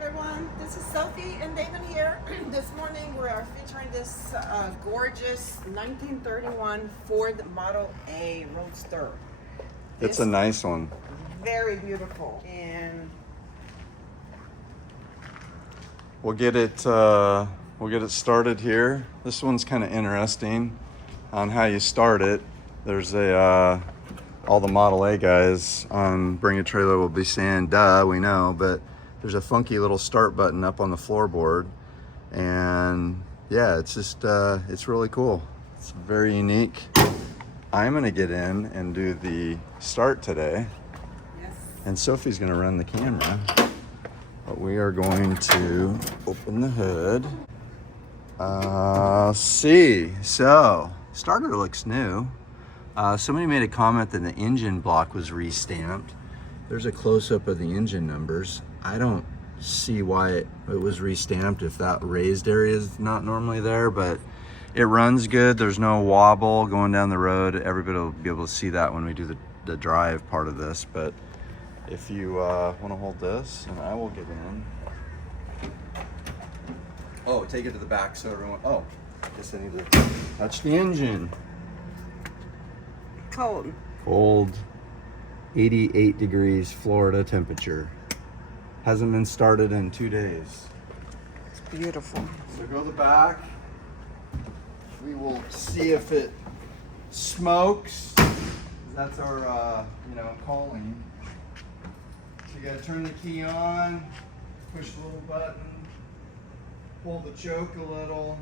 everyone, this is Sophie and Damon here. This morning we are featuring this gorgeous 1931 Ford Model A Roadster. It's a nice one. Very beautiful. And we'll get it started here. This one's kind of interesting on how you start it. There's a all the Model A guys on Bring a Trailer will be saying, duh, we know, but there's a funky little start button up on the floorboard. And yeah, it's just, it's really cool. It's very unique. I'm gonna get in and do the start today. yes, And Sophie's gonna run the camera. But we are going to open the hood. See, so starter looks new. Somebody made a comment that the engine block was re-stamped. There's a close-up of the engine numbers. I don't see why it was re-stamped if that raised area is not normally there, but it runs good. There's no wobble going down the road. Everybody will be able to see that when we do the drive part of this. But if you want to hold this, and I will get in. Oh, take it to the back so everyone, oh, I guess I need to touch the engine. cold. Cold, 88 degrees Florida temperature. Hasn't been started in 2 days. It's beautiful. So go to the back. We will see if it smokes. That's our, calling. So you gotta turn the key on, push the little button, pull the choke a little.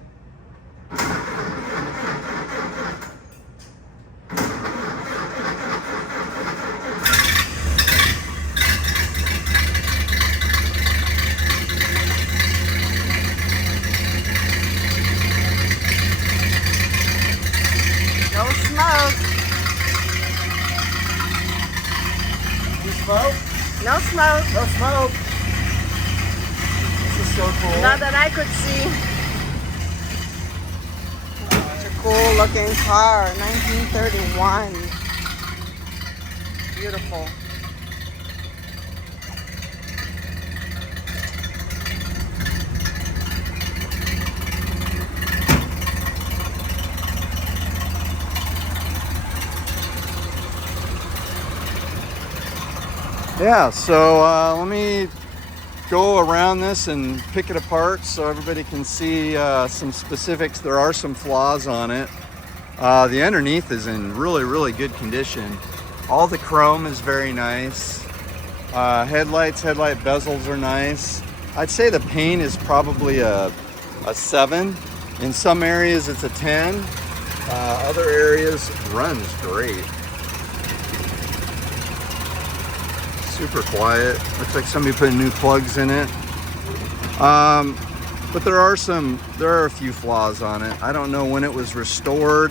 No smoke. You smoke? No smoke. No smoke. This is so cool. Not that I could see. Such a cool looking car, 1931. Beautiful. Yeah, so let me go around this and pick it apart so everybody can see some specifics. There are some flaws on it. The underneath is in really, really good condition. All the chrome is very nice. Headlight bezels are nice. I'd say the paint is probably a 7. In some areas it's a 10. Other areas runs great. Super quiet. Looks like somebody put new plugs in it. But there are a few flaws on it. I don't know when it was restored.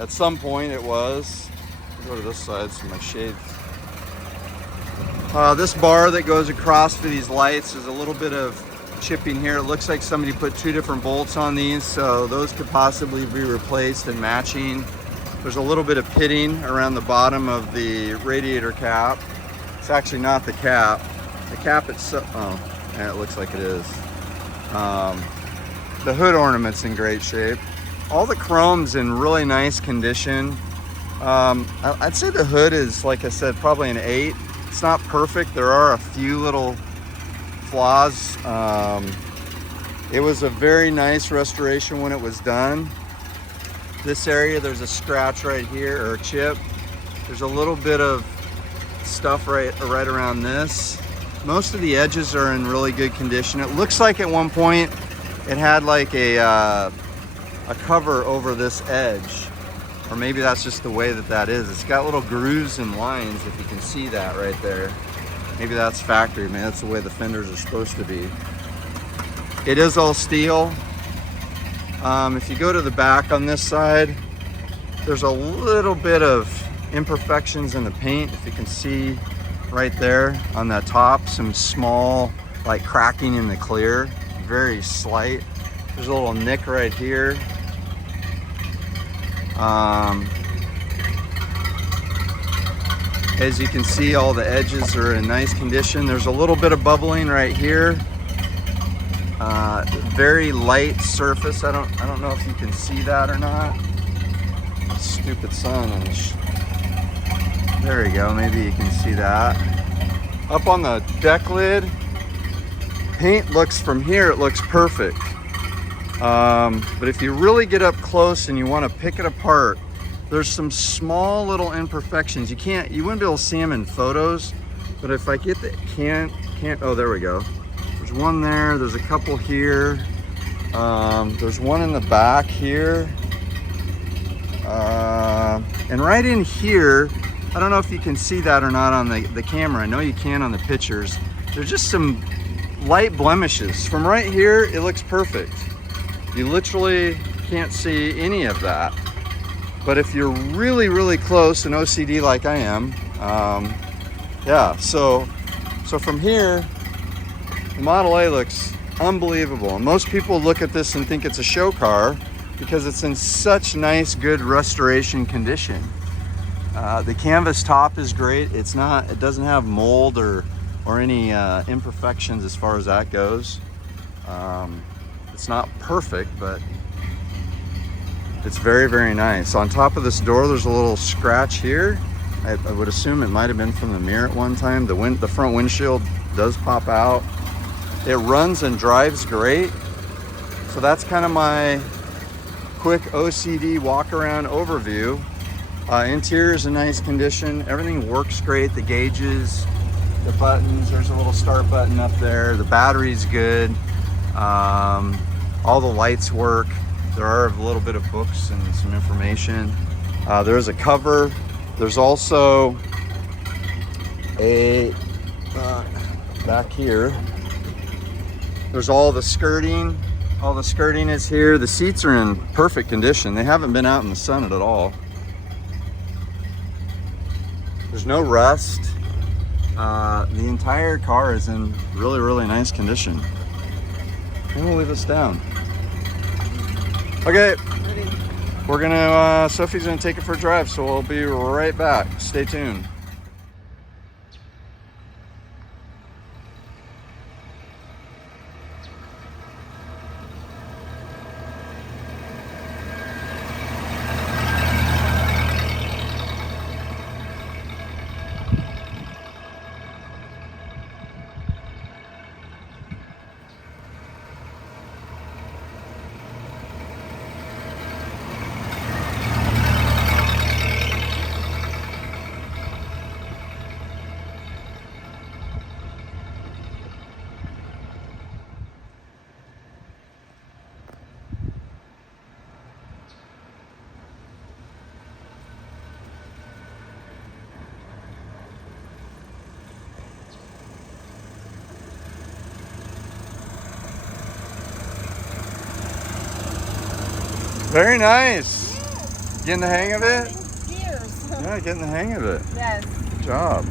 At some point it was. I'll go to this side so my shades. This bar that goes across for these lights is a little bit of chipping here. It looks like somebody put 2 different bolts on these, so those could possibly be replaced and matching. There's a little bit of pitting around the bottom of the radiator cap. It's actually not the cap. The cap itself, oh, yeah, it looks like it is. The hood ornament's in great shape. All the chrome's in really nice condition. I'd say the hood is, like I said, probably an 8. It's not perfect. There are a few little flaws. It was a very nice restoration when it was done. This area, there's a scratch right here, or a chip. There's a little bit of stuff right around this. Most of the edges are in really good condition. It looks like at one point it had like a cover over this edge, or maybe that's just the way that is. It's got little grooves and lines, if you can see that right there. Maybe that's factory, man. That's the way the fenders are supposed to be. It is all steel. If you go to the back on this side, there's a little bit of imperfections in the paint. If you can see right there on that top, some small like cracking in the clear, very slight. There's a little nick right here. As you can see, all the edges are in nice condition. There's a little bit of bubbling right here. Very light surface. I don't know if you can see that or not. Stupid sun. There we go. Maybe you can see that. Up on the deck lid, paint looks from here, it looks perfect. But if you really get up close and you want to pick it apart, there's some small little imperfections. You wouldn't be able to see them in photos, but if I get the oh, there we go. There's one there, there's a couple here. There's one in the back here. And right in here, I don't know if you can see that or not on the camera. I know you can on the pictures. There's just some light blemishes. From right here, it looks perfect. You literally can't see any of that. But if you're really, really close and OCD like I am, yeah, so from here, the Model A looks unbelievable. And most people look at this and think it's a show car because it's in such nice, good restoration condition. The canvas top is great. It doesn't have mold or any imperfections as far as that goes. It's not perfect, but it's very, very nice. On top of this door, there's a little scratch here. I would assume it might have been from the mirror at one time. The front windshield does pop out. It runs and drives great. So that's kind of my quick OCD walk around overview. Interior is in nice condition. Everything works great. The gauges, the buttons, there's a little start button up there. The battery's good. All the lights work. There are a little bit of books and some information. There's a cover. There's also a, back here, there's all the skirting. All the skirting is here. The seats are in perfect condition. They haven't been out in the sun at all. There's no rust. The entire car is in really, really nice condition. And we'll leave this down. Okay, we're gonna, Sophie's gonna take it for a drive, so we'll be right back. Stay tuned. Very nice. Yes. Getting the hang of it? Gears. Yeah, getting the hang of it. Yes. Good job.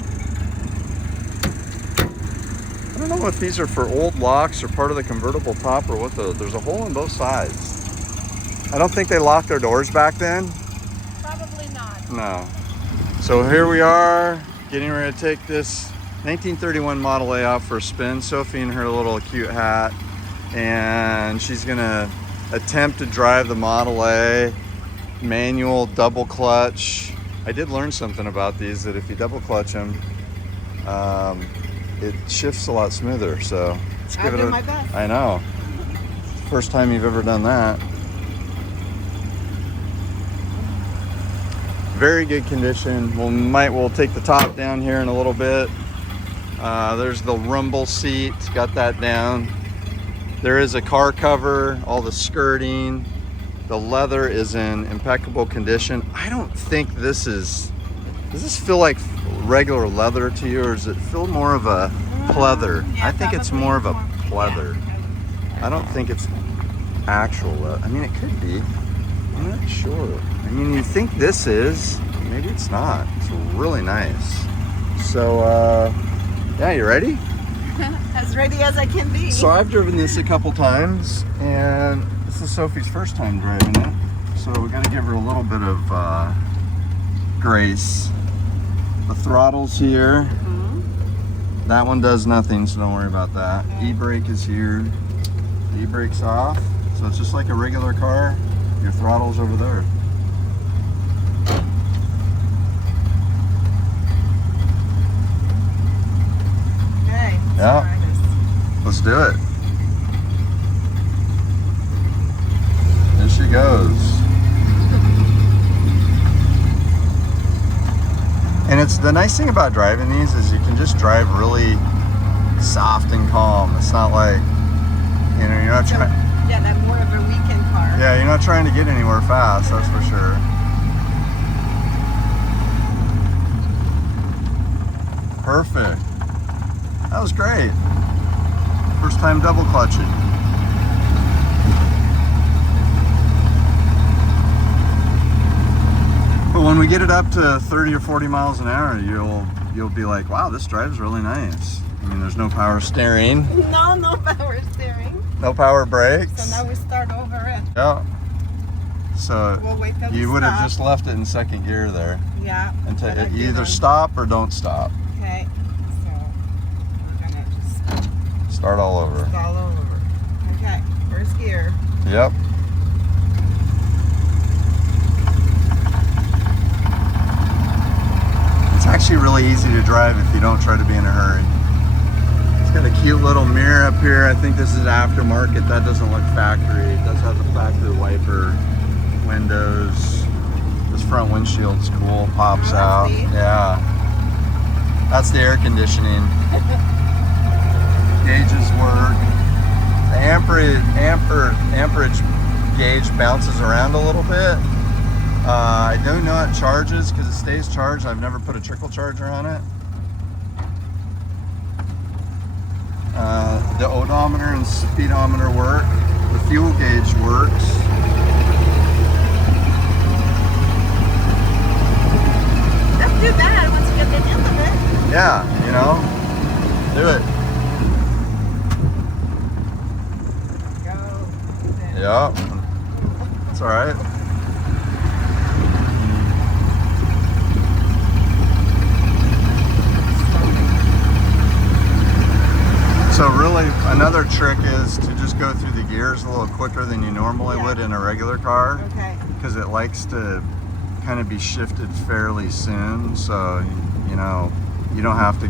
I don't know if these are for old locks or part of the convertible top or what. There's a hole in both sides. I don't think they locked their doors back then. Probably not. No. So here we are, getting ready to take this 1931 Model A out for a spin. Sophie in her little cute hat, and she's gonna attempt to drive the Model A manual double clutch. I did learn something about these, that if you double clutch them, it shifts a lot smoother. So let's give it my best. I know. First time you've ever done that. Very good condition. We'll take the top down here in a little bit. There's the rumble seat, got that down. There is a car cover, all the skirting. The leather is in impeccable condition. I don't think does this feel like regular leather to you, or does it feel more of a pleather? Yeah, I think it's more of a pleather. I don't think it's actual leather. I mean, it could be. I'm not sure. I mean, you think this is, maybe it's not. It's really nice. So, yeah, you ready? As ready as I can be. So I've driven this a couple times, and this is Sophie's first time driving it. So we got to give her a little bit of grace. The throttle's here. Mm-hmm. That one does nothing, so don't worry about that. Okay. E-brake is here. E-brake's off. So it's just like a regular car. Your throttle's over there. Okay. Yeah. Let's do it. There she goes. And it's the nice thing about driving these is you can just drive really soft and calm. It's not like, you know, you're not trying. Yeah, that more of a weekend car. Yeah, you're not trying to get anywhere fast, that's for sure. Perfect. That was great. First time double clutching. But when we get it up to 30 or 40 miles an hour, you'll be like, wow, this drives really nice. I mean, there's no power steering. No power steering. No power brakes. So now we start over it. Yeah. So We'll wait till you we would have stop. just left it in second gear there. Yeah. Until but I you either didn't. stop or don't stop. Okay. So we're gonna just Start all over. all over. Okay. First gear. Yep. It's actually really easy to drive if you don't try to be in a hurry. It's got a cute little mirror up here. I think this is aftermarket. That doesn't look factory. It does have the factory wiper windows. This front windshield's cool. Pops that's out. neat. Yeah. That's the air conditioning. Gauges work. The amperage gauge bounces around a little bit. I don't know it charges because it stays charged. I've never put a trickle charger on it. The odometer and speedometer work. The fuel gauge works. Not too bad once you get the hang of it. Yeah, you know, do it. Go. Yeah, it's all right. So really, another trick is to just go through the gears a little quicker than you normally would in a regular car, Okay. because it likes to kind of be shifted fairly soon. So, you know, you don't have to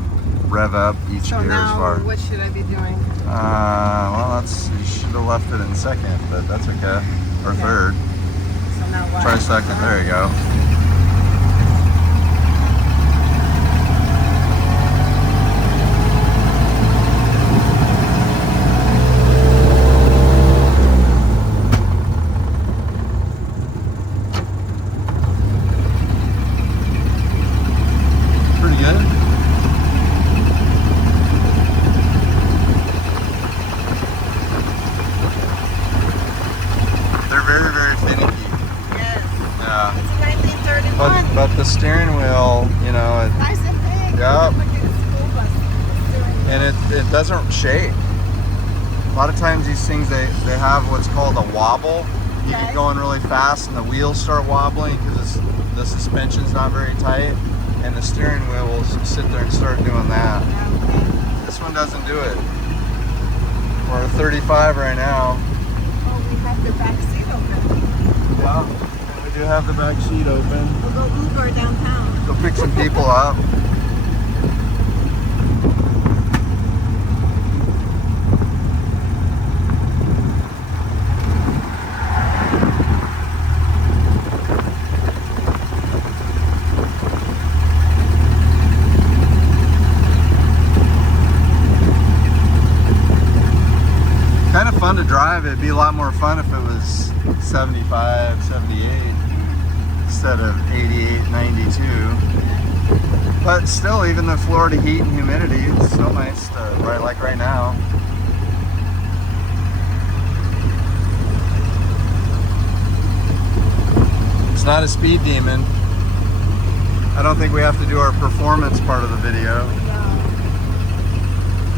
rev up each So gear as now, far. what should I be doing? Well, you should have left it in second, but that's okay. Or Okay. third. So now what? Try second. There you go. Pretty good. They're very, very finicky. Yes. Yeah. It's a 1931. But the steering wheel, you know, Nice and big. Yep. Look at the school bus. Steering wheel. and it doesn't shake. A lot of times these things, they have what's called a wobble. You Okay. get going really fast and the wheels start wobbling because the suspension's not very tight, and the steering wheel will sit there and start doing that. Okay. This one doesn't do it. We're at 35 right now. Oh, we have the back seat open. Yeah, we do have the back seat open. We'll go Uber downtown. Go pick some people up. Kind of fun to drive. It'd be a lot more fun if it was 75, 78 instead of 88, 92. But still, even the Florida heat and humidity, it's so nice to ride like right now. It's not a speed demon. I don't think we have to do our performance part of the video.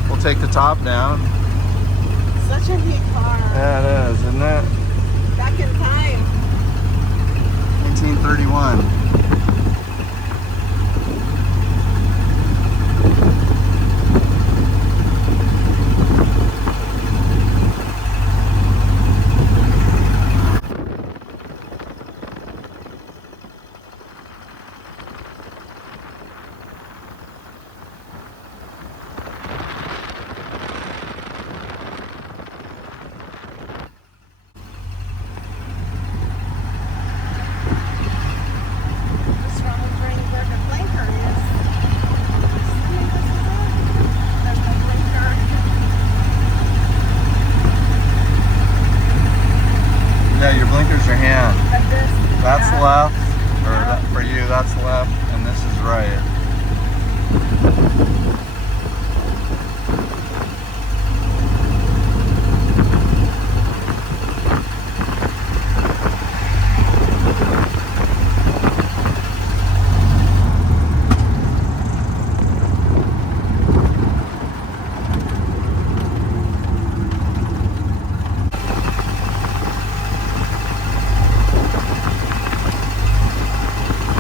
We'll take the top down. Such a neat car. Yeah, it is, isn't it? Back in time. 1931. your hand. Like this. That's Yeah. left, or for you, that's left, and this is right.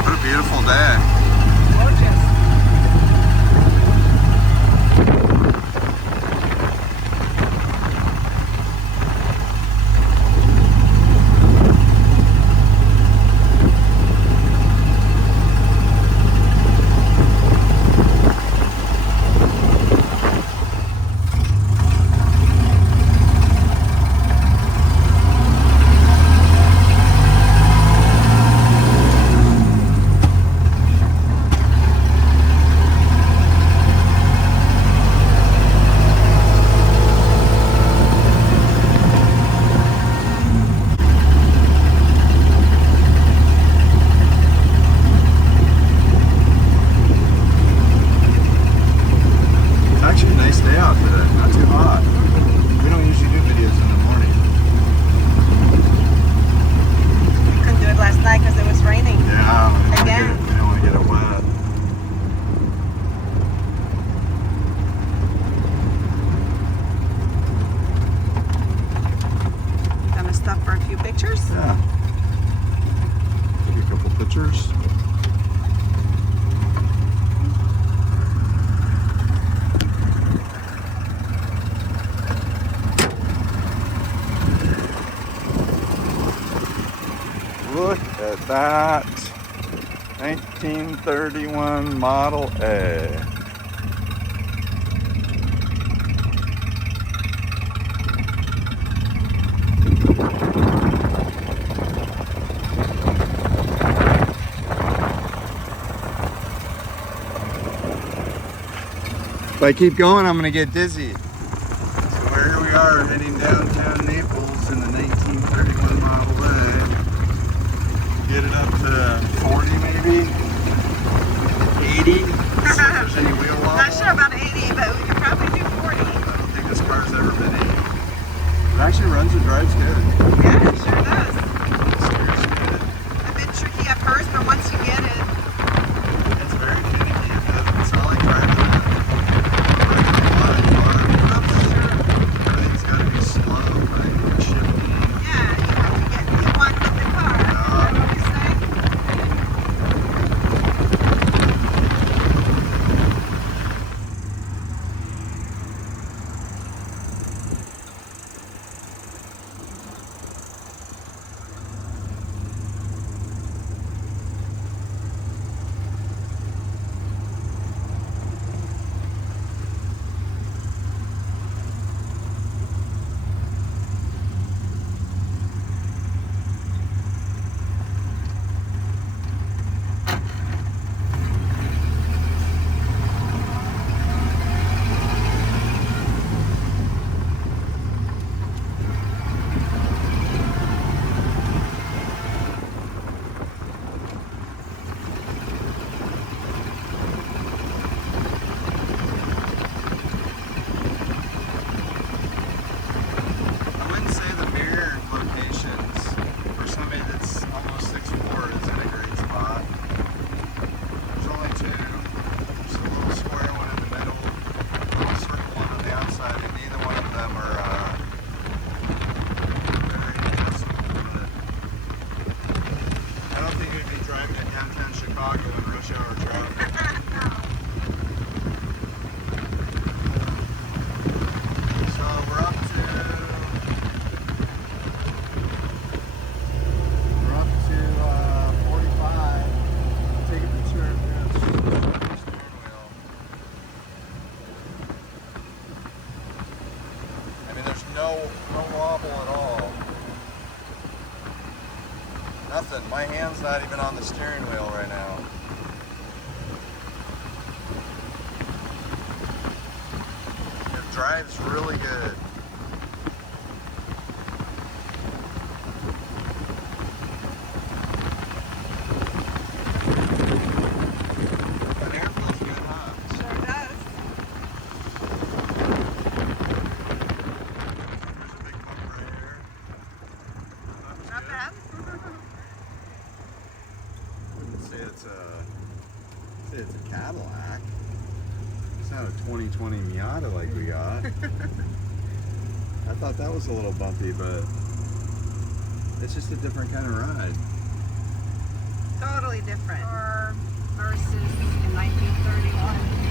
What a beautiful day. Gorgeous. It's actually a nice day out today, not too hot. We don't usually do videos in the morning. We couldn't do it last night because it was raining. Yeah, Again. we don't want to get it wet. Gonna stop for a few pictures. Yeah. Take a couple pictures. Look at that 1931 Model A. If I keep going, I'm gonna get dizzy. So here we are heading downtown Naples in the 1931 Model A. Get it up to 40 maybe? 80? See if there's any wheel wobble. Not sure about 80, but we could probably do 40. I don't think this car's ever been 80. It actually runs and drives good. Yeah, it sure does. Steers good. A bit tricky at first, but once you get it, It's very finicky. It's not like driving a car. Everything's got to be slow, right? You're shifting. yeah, you have to get you want with the car. Is that what we say? I wouldn't say the mirror locations for somebody that's almost 6'4" is in a great spot. There's only two. There's a little square one in the middle, a little circle one on the outside, and neither one of them are very noticeable. But I don't think we'd be driving in downtown Chicago in rush hour traffic. So we're up to 45. Take a picture of this steering wheel. I mean, there's no wobble at all. Nothing. My hand's not even on the steering wheel right now. It drives really good. say it's a Cadillac. It's not a 2020 Miata like we got. I thought that was a little bumpy, but it's just a different kind of ride. Totally different. Versus in 1931.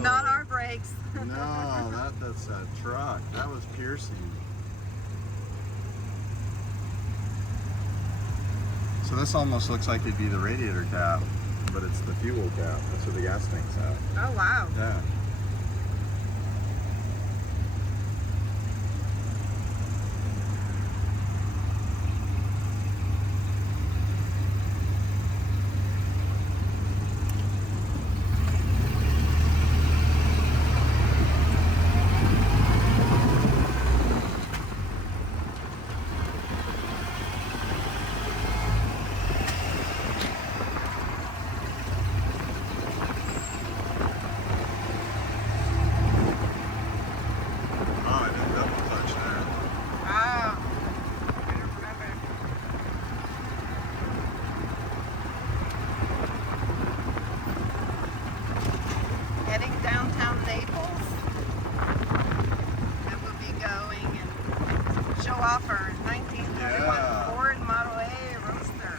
Not our brakes. No, that's a truck. That was piercing. So this almost looks like it'd be the radiator cap, but it's the fuel cap. That's where the gas tank's at. Oh wow. Yeah. Heading downtown Naples, and we'll be going and show off our 1931 Ford Model A roadster.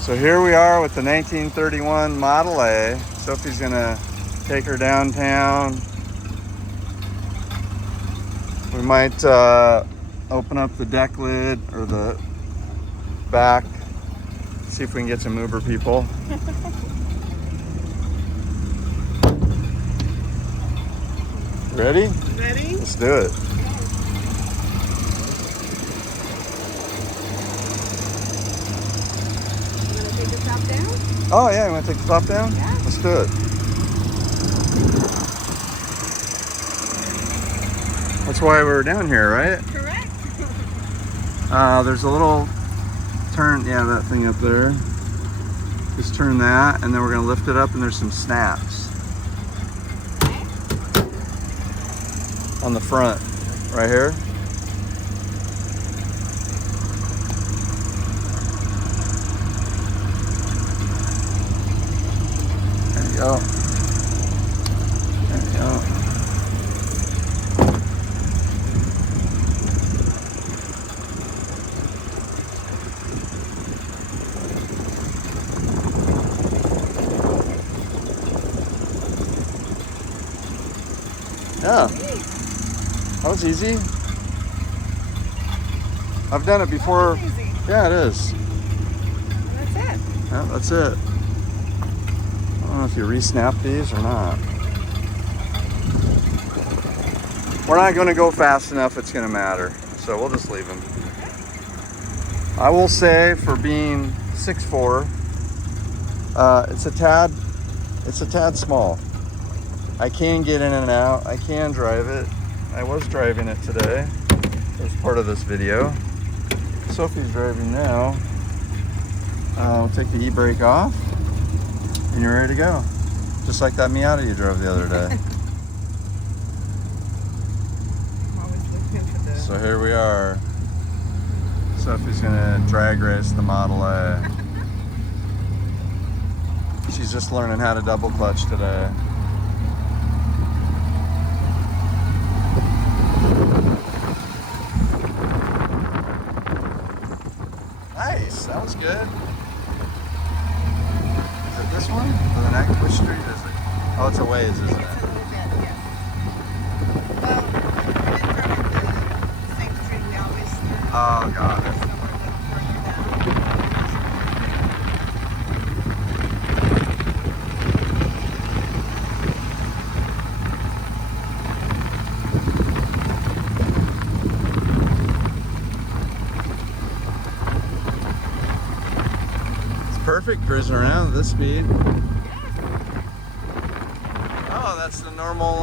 So here we are with the 1931 Model A. Sophie's gonna take her downtown. We might open up the deck lid or the back, see if we can get some Uber people. Ready? Ready? Let's do it. You want to take the top down? Oh yeah, you want to take the top down? Yeah. Let's do it. That's why we're down here, right? Correct. There's a little turn, yeah, that thing up there. Just turn that, and then we're gonna lift it up, and there's some snaps on the front, right here. There you go. There you go. Yeah, that was easy. I've done it before. That was easy. Yeah, it is. That's it. Yeah, that's it. I don't know if you re-snap these or not. We're not going to go fast enough it's going to matter, so we'll just leave them. I will say, for being 6'4", it's a tad small. I can get in and out. I can drive it. I was driving it today as part of this video. Sophie's driving now. We'll take the e-brake off, and you're ready to go. Just like that Miata you drove the other day. I'm always looking for the... So here we are. Sophie's gonna drag race the Model A. She's just learning how to double clutch today. Nice, that was good. Is it this one? Or the next? Which street is it? Oh, it's a ways, isn't It's it? a little bit, yes. Well, we didn't turn at the same street we always do. Oh, got it. Somewhere a little further down. perfect cruising around at this speed. Oh, that's the normal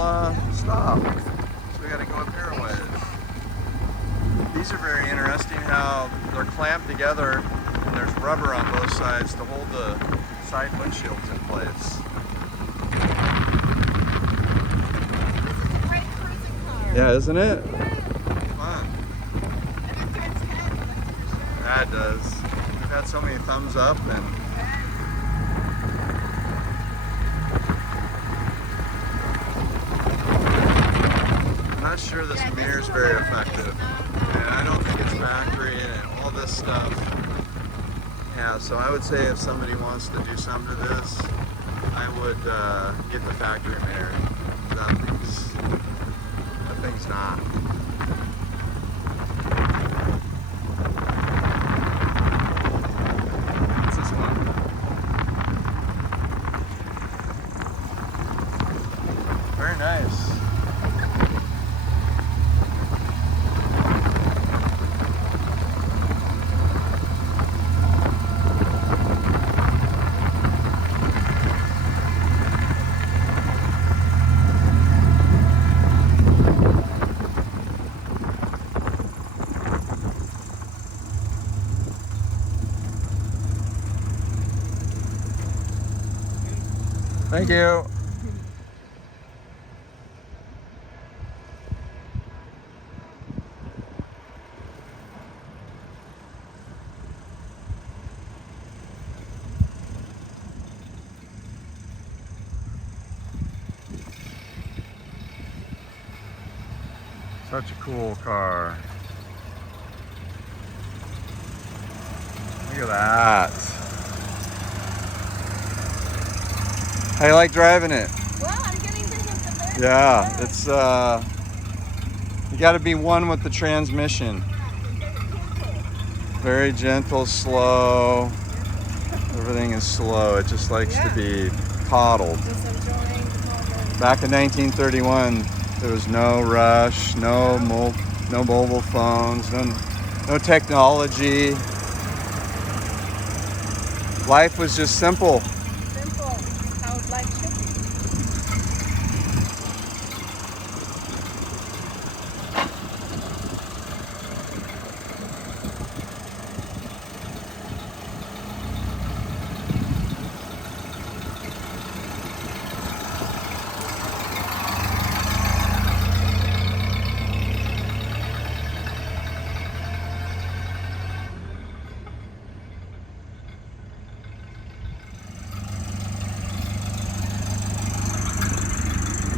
stop. So we gotta go up here a ways. These are very interesting how they're clamped together and there's rubber on both sides to hold the side windshields in place. Great cruising car. Yeah, isn't it? Yeah. Fun. And it gets head, like for sure. Yeah, it does. We've had so many thumbs up and I'm not sure this mirror is very effective. Yeah, I don't think it's factory and all this stuff. Yeah, so I would say if somebody wants to do something to this, I would get the factory mirror. That thing's not. What's this one? Very nice. Thank you. Such a cool car. Look at that. How you like driving it? Well, I'm getting to him the Yeah, it's you got to be one with the transmission. Very gentle, slow. Everything is slow. It just likes to be coddled. Just enjoying the moment. Back in 1931, there was no rush, no mobile phones, no technology. Life was just simple. Simple. How life should be.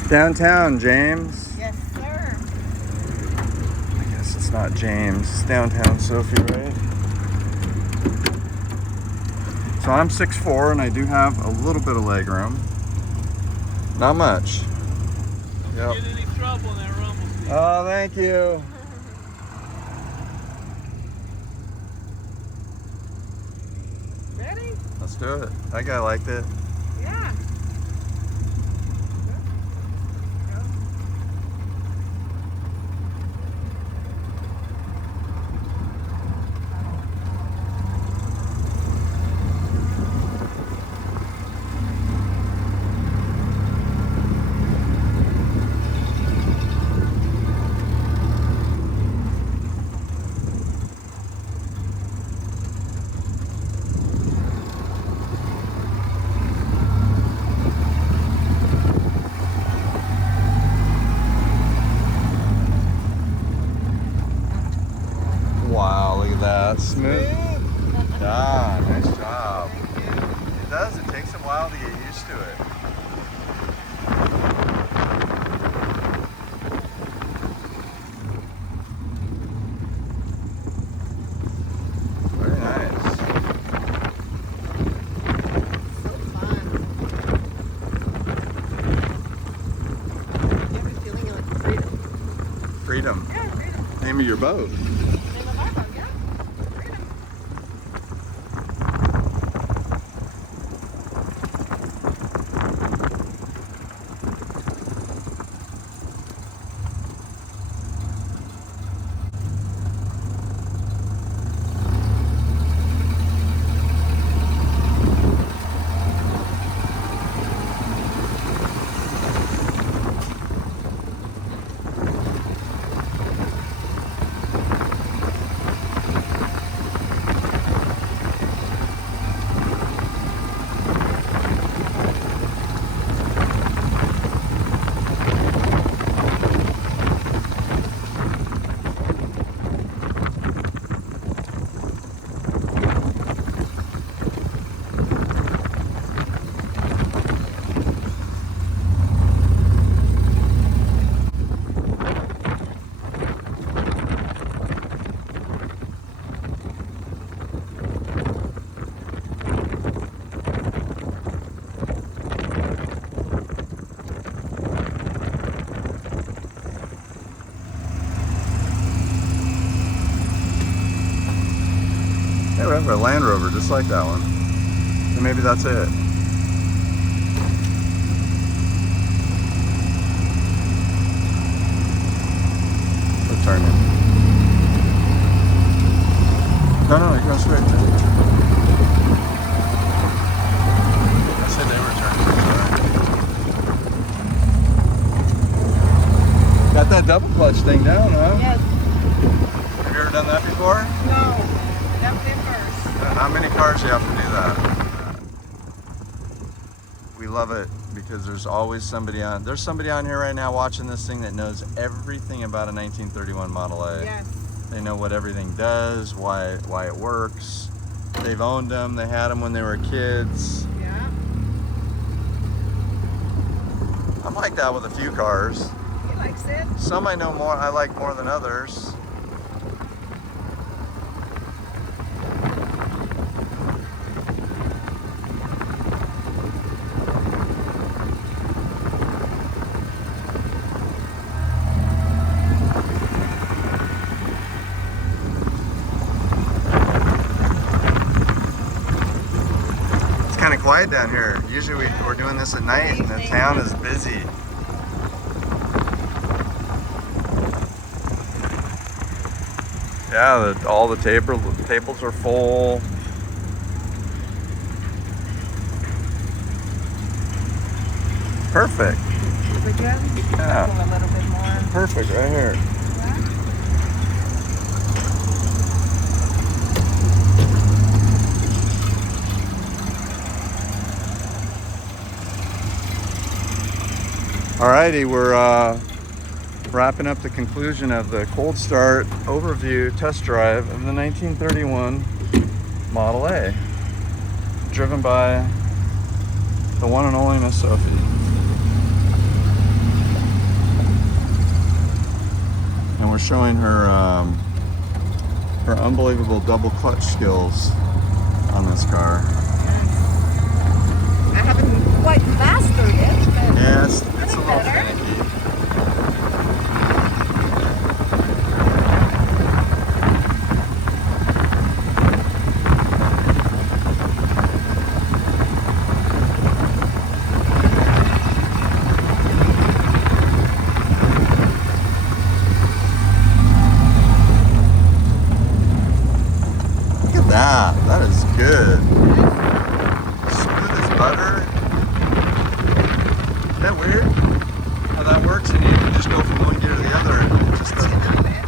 Downtown, James. Yes, sir. I guess it's not James. It's downtown Sophie, right? So I'm 6'4" and I do have a little bit of leg room. Not much. Yep. Get any trouble in that rumble seat. Oh, thank you. Ready? Let's do it. That guy liked it. Yeah. Wow, look at that. Smooth. Yeah, nice job. It does. It takes a while to get used to it. Very nice. So fun. You have a feeling of like freedom. Freedom. Yeah, freedom. Name of your boat. Name of our boat, yeah. Freedom. Hey, we have a Land Rover just like that one. So maybe that's it. We're turning. No, you go straight. I said they were turning. Sorry. Got that double clutch thing down, huh? Yes. Have you ever done that before? No. That would be first. How many cars do you have to do that? We love it because there's always somebody on. There's somebody on here right now watching this thing that knows everything about a 1931 Model A. Yes. They know what everything does, why it works. They've owned them. They had them when they were kids. Yeah. I'm like that with a few cars. He likes it. Some I know more. I like more than others. Quiet down here. Usually we're doing this at night and the town is busy. Yeah, all the tables are full. Perfect. Again? Yeah. A little bit more. Perfect right here. Alrighty, we're wrapping up the conclusion of the cold start overview test drive of the 1931 Model A, driven by the one and only Miss Sophie. And we're showing her her unbelievable double clutch skills on this car. I haven't quite mastered it. Yes, it's a little finicky. Look at that. That is good. Smooth as butter. Isn't that weird? How that works, and you can just go from one gear to the other. And it just doesn't. Yeah.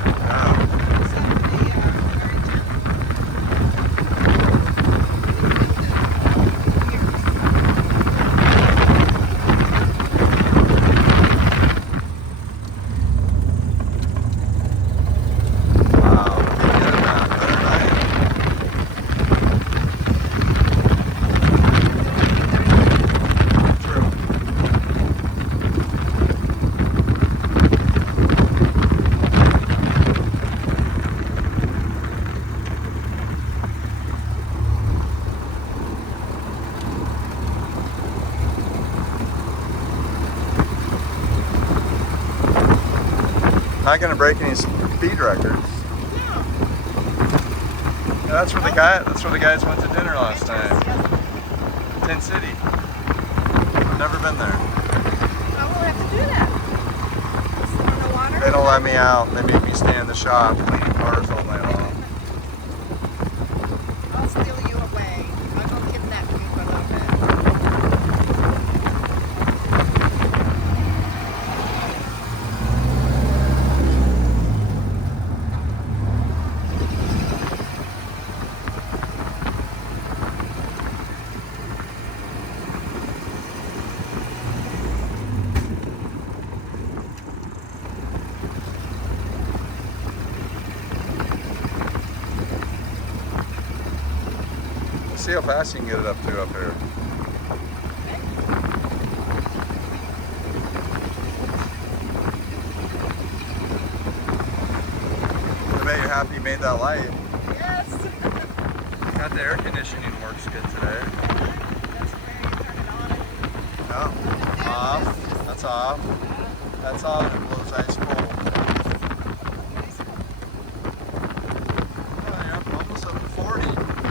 Wow, pretty good at that. Better than I am. True. Not gonna break any speed records. Yeah, that's where the guys went to dinner last night. Tin City. I've never been there. I will have to do that. Sit in the water. They don't let me out. They make me stay in the shop cleaning cars all night long. I'll steal you away. I'll go kidnap you for a little bit. See how fast you can get it up to up here. I bet you're happy you made that light. Yes. Got the air conditioning works good today. That's where you turn it on. Oh, off. That's off. That's on. It blows ice cold. Oh, yeah, almost up to 40.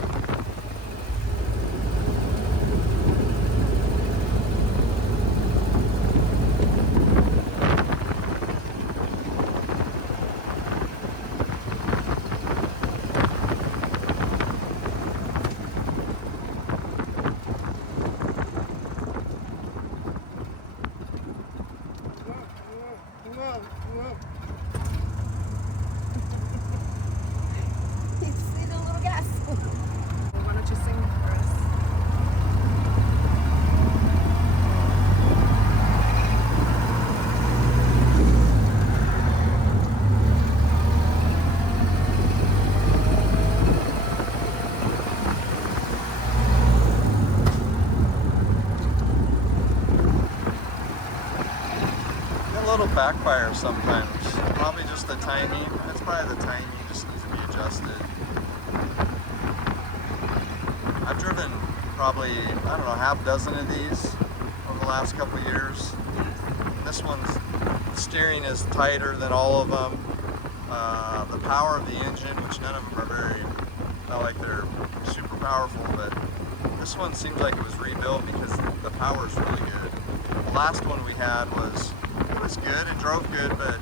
backfire sometimes. Probably just the timing. It's probably the timing just needs to be adjusted. I've driven probably, I don't know, half dozen of these over the last couple of years. This one's steering is tighter than all of them. The power of the engine, which none of them are very, not like they're super powerful, but this one seems like it was rebuilt because the power is really good. The last one we had was good and drove good, but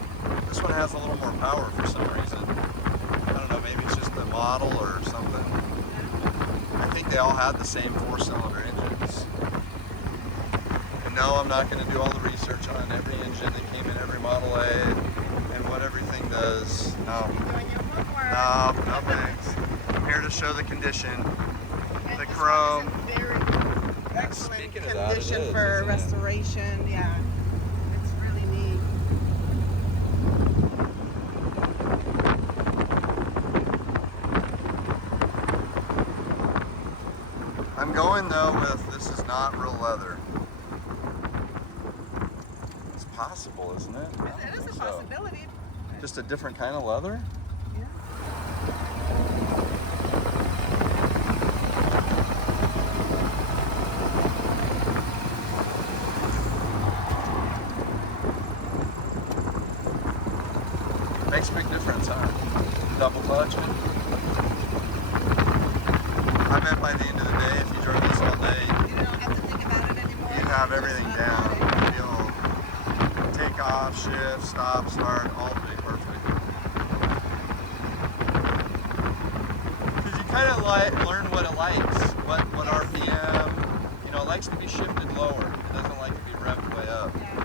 this one has a little more power for some reason. I don't know, maybe it's just the model or something. I think they all had the same 4-cylinder engines. And no, I'm not going to do all the research on every engine that came in every Model A and what everything does. No. No thanks. I'm here to show the condition. The chrome. Very excellent Speaking of that, it condition is, for isn't it? restoration. Yeah, it's really neat. I'm going though with this is not real leather. It's possible, isn't it? I don't It is think a so. possibility. Just a different kind of leather? Yeah. Makes a big difference, huh? Double clutch. I bet by the end of the day, if you drove this all day, You don't have to think about it anymore. you'd have Just everything unload down. it. You'll take off, shift, stop, start, all be perfect. Because you kind of learn what it likes, what RPM. You know, it likes to be shifted lower. It doesn't like to be revved way up. Yeah.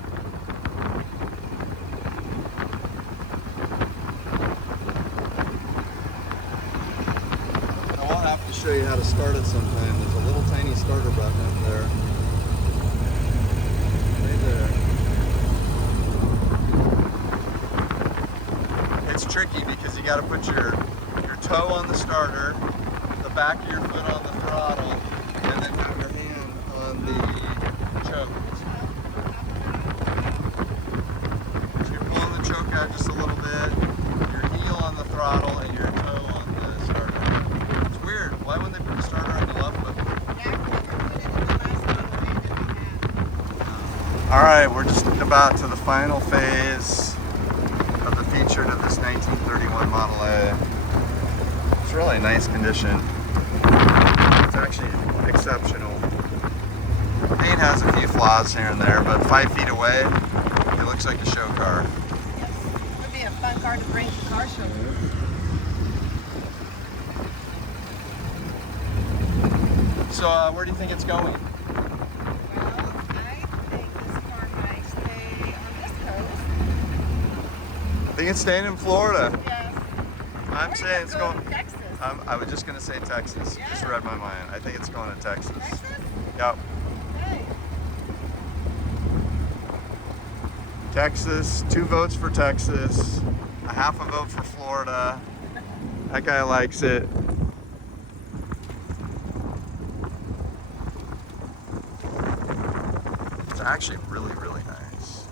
I'll have to show you how to start it sometime. There's a little tiny starter button up there. Right there. It's tricky because you got to put your toe on the starter, the back of your foot on the throttle, and then have your hand on the choke. So you're pulling the choke out just a little bit, your heel on the throttle, and your toe on the starter. It's weird. Why wouldn't they put the starter on the left foot? Alright, we're just about to the final phase of the featured of this 1931 Model A. It's really nice condition. It's actually exceptional. The paint has a few flaws here and there, but 5 feet away, it looks like a show car. Yes. Would be a fun car to bring to car show. So, where do you think it's going? Well, I think this car might stay on this coast. I think it's staying in Florida. Yes. I'm Or saying it it's could go going. to Texas. I was just going to say Texas. You just Yeah. read my mind. I think it's going to Texas. Texas? Yep. Hey. Texas, 2 votes for Texas, a half a vote for Florida. That guy likes it. It's actually really, really nice.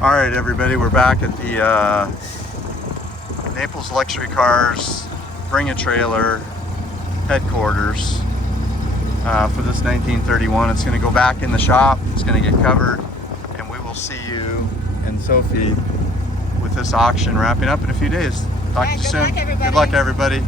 All right, everybody, we're back at the Naples Luxury Cars Bring a Trailer headquarters for this 1931. It's going to go back in the shop. It's going to get covered. We'll see you and Sophie with this auction wrapping up in a few days. Talk to you Good soon. luck, everybody. Good luck, everybody.